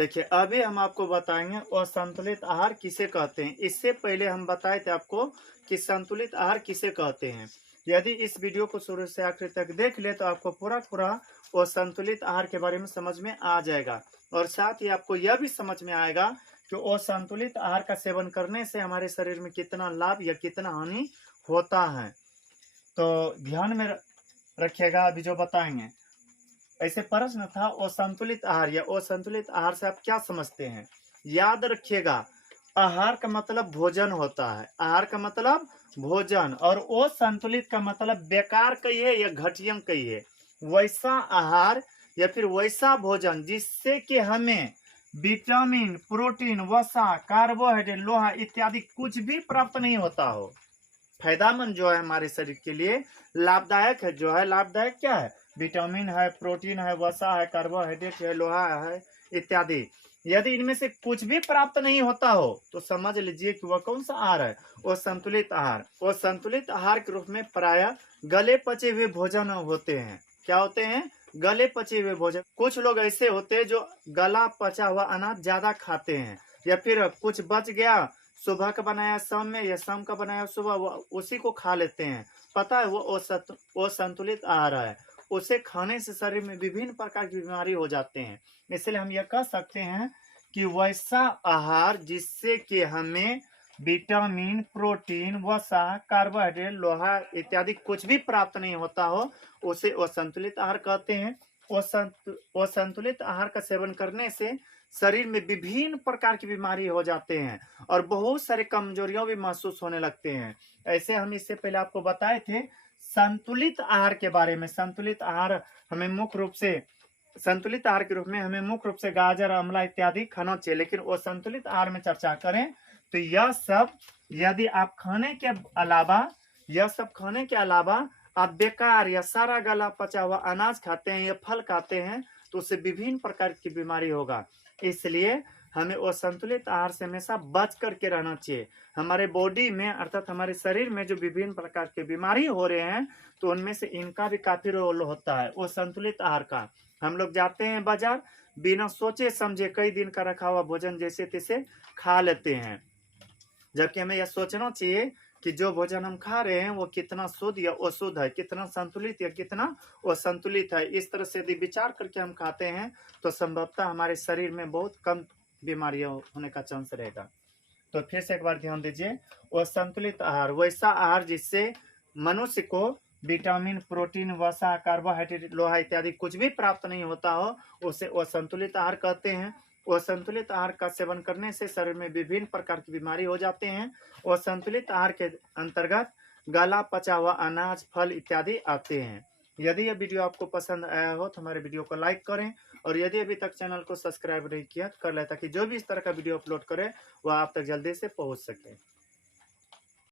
देखिए, अभी हम आपको बताएंगे असंतुलित आहार किसे कहते हैं। इससे पहले हम बताए थे आपको कि संतुलित आहार किसे कहते हैं। यदि इस वीडियो को शुरू से आखिर तक देख ले तो आपको पूरा पूरा असंतुलित आहार के बारे में समझ में आ जाएगा, और साथ ही आपको यह भी समझ में आएगा कि असंतुलित आहार का सेवन करने से हमारे शरीर में कितना लाभ या कितना हानि होता है। तो ध्यान में रखिएगा अभी जो बताएंगे। ऐसे प्रश्न था असंतुलित आहार या असंतुलित आहार से आप क्या समझते हैं। याद रखिएगा, आहार का मतलब भोजन होता है। आहार का मतलब भोजन, और असंतुलित का मतलब बेकार कहिए या घटिया कहिए, वैसा आहार या फिर वैसा भोजन जिससे कि हमें विटामिन, प्रोटीन, वसा, कार्बोहाइड्रेट, लोहा इत्यादि कुछ भी प्राप्त नहीं होता हो। फायदामंद जो है हमारे शरीर के लिए, लाभदायक है जो है। लाभदायक क्या है? विटामिन है, प्रोटीन है, वसा है, कार्बोहाइड्रेट है, लोहा है इत्यादि। यदि इनमें से कुछ भी प्राप्त नहीं होता हो तो समझ लीजिए कि वह कौन सा आहार है? वो संतुलित आहार। वो संतुलित आहार के रूप में प्रायः गले पचे हुए भोजन होते हैं। क्या होते हैं? गले पचे हुए भोजन। कुछ लोग ऐसे होते हैं जो गला पचा हुआ अनाज ज्यादा खाते हैं, या फिर कुछ बच गया, सुबह का बनाया शाम में या शाम का बनाया सुबह, वो उसी को खा लेते हैं। पता है वो संतुलित आहार है। उसे खाने से शरीर में विभिन्न प्रकार की बीमारी हो जाते हैं। इसलिए हम यह कह सकते हैं कि वैसा आहार जिससे कि हमें विटामिन, प्रोटीन, वसा, कार्बोहाइड्रेट, लोहा इत्यादि कुछ भी प्राप्त नहीं होता हो, उसे असंतुलित आहार कहते हैं। असंतुलित आहार का सेवन करने से शरीर में विभिन्न प्रकार की बीमारी हो जाते हैं और बहुत सारे कमजोरियों भी महसूस होने लगते हैं। ऐसे हम इससे पहले आपको बताए थे संतुलित आहार के बारे में। संतुलित आहार हमें मुख्य रूप से संतुलित आहार के रूप में हमें मुख्य रूप से गाजर, आंवला इत्यादि खाना चाहिए। लेकिन वो संतुलित आहार में चर्चा करें तो यह सब यदि आप खाने के अलावा आप बेकार या सारा गला पचा हुआ अनाज खाते हैं या फल खाते हैं तो उससे विभिन्न प्रकार की बीमारी होगा। इसलिए हमें वो संतुलित आहार से हमेशा बच करके रहना चाहिए। हमारे बॉडी में अर्थात हमारे शरीर में जो विभिन्न प्रकार की बीमारी हो रहे हैं तो उनमें से इनका भी काफी रोल होता है वो संतुलित आहार का। हम लोग जाते हैं बाजार, बिना सोचे समझे कई दिन का रखा हुआ भोजन जैसे तैसे खा लेते हैं, जबकि हमें यह सोचना चाहिए कि जो भोजन हम खा रहे हैं वो कितना शुद्ध या अशुद्ध है, कितना संतुलित या कितना असंतुलित है। इस तरह से यदि विचार करके हम खाते हैं तो संभवतः हमारे शरीर में बहुत कम बीमारियां होने का चांस रहेगा। तो फिर से एक बार ध्यान दीजिए, वो संतुलित आहार वैसा आहार जिससे मनुष्य को विटामिन, प्रोटीन, वसा, कार्बोहाइड्रेट, लोहा इत्यादि कुछ भी प्राप्त नहीं होता हो, उसे असंतुलित आहार कहते हैं। असंतुलित आहार का सेवन करने से शरीर में विभिन्न प्रकार की बीमारी हो जाते हैं। असंतुलित आहार के अंतर्गत गला पचा हुआ अनाज, फल इत्यादि आते हैं। यदि यह वीडियो आपको पसंद आया हो तो हमारे वीडियो को लाइक करें, और यदि अभी तक चैनल को सब्सक्राइब नहीं किया तो कर लें, ताकि जो भी इस तरह का वीडियो अपलोड करें वह आप तक जल्दी से पहुंच सके।